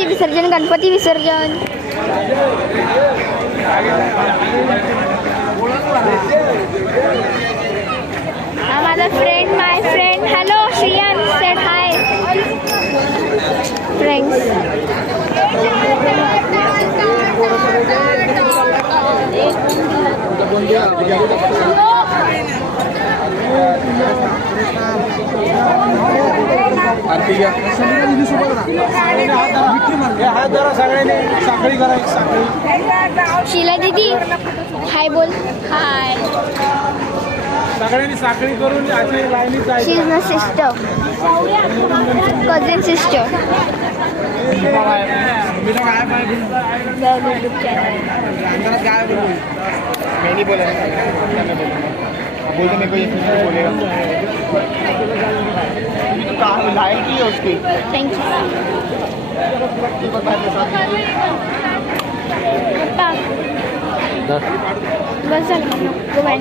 गणपती विसर्जन, गणपती विसर्जन. हा माझा friend, my friend. Hello Shriyan, said hi friends. Sheela दीदी हाय बोल. हाय. सगळ्यांनी साखळी करून लाईनीत जायचं. She is my sister, cousin sister. मैंने बोला बोलते मेरे को ये बोलेगा कहाँ लाइन की है उसकी. Thank you. बस गो बाय.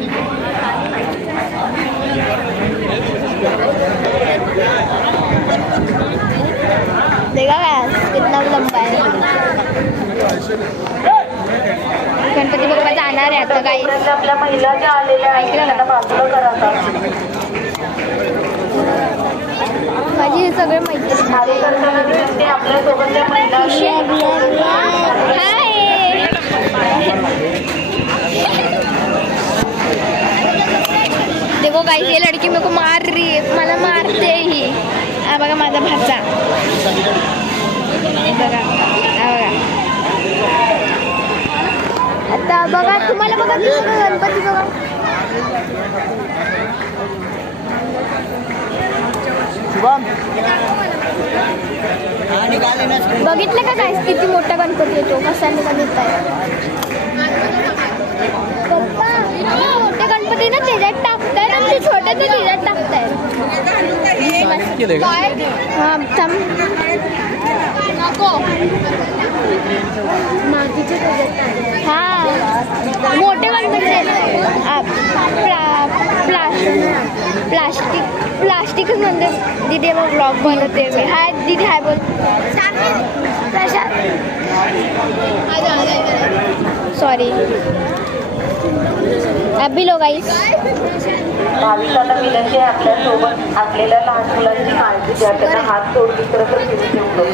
देखा क्या कितना लंबा है. गणपती बाप्पा जाणार आहे आता. काही आपल्या महिला ज्या आलेल्या आहेत त्यांना बाजूला करा. माझी हे सगळे मैत्रिणी. कार्यकर्त्यांना विनंती आपल्या सोबतच्या महिला हाय. देखो गाइस, ये लड़की मेरे को मार रही है, मला मारते ही. हा बघा माझा भाचा. बघा हा बघा. आता बघा तुम्हाला बघा गणपती बघा. बघितलं का काय किती मोठा गणपती येतो, कशाने का देत आहे. मोठे गणपती ना त्याच्यात टाकतायत आणि ते छोटे ते त्याच्यात टाकतायत. हा थांब. हा मोठे गणपती प्लास्टिकच म्हणजे दीदी मग ब्लॉग बनवते मी. हाय दीदी हाय बोल. सॉरी अभी लो गाईस. भाविकांना विनंती आहे आपल्या सोबत असलेल्या लहान मुलांची काळजी घ्या. त्यांना हात सोडून इतरत्र फिरून देऊ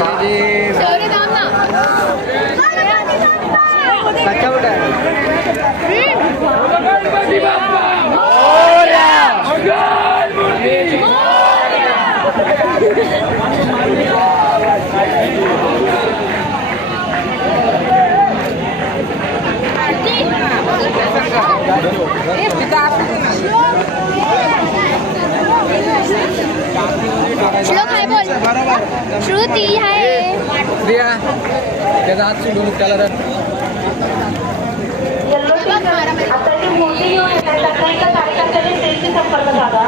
श्लोक हाय बोल. श्रुती हाय. प्रिया त्याचा हात सोडून त्याला आता जी मोठी घेऊन येतात एका कार्यकर्त्याने सेल्फी संपर्क साधा.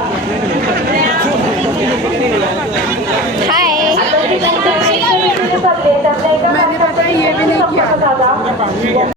हाय. त्यातल्या एका कार्यकर्त्याने संपर्क साधा.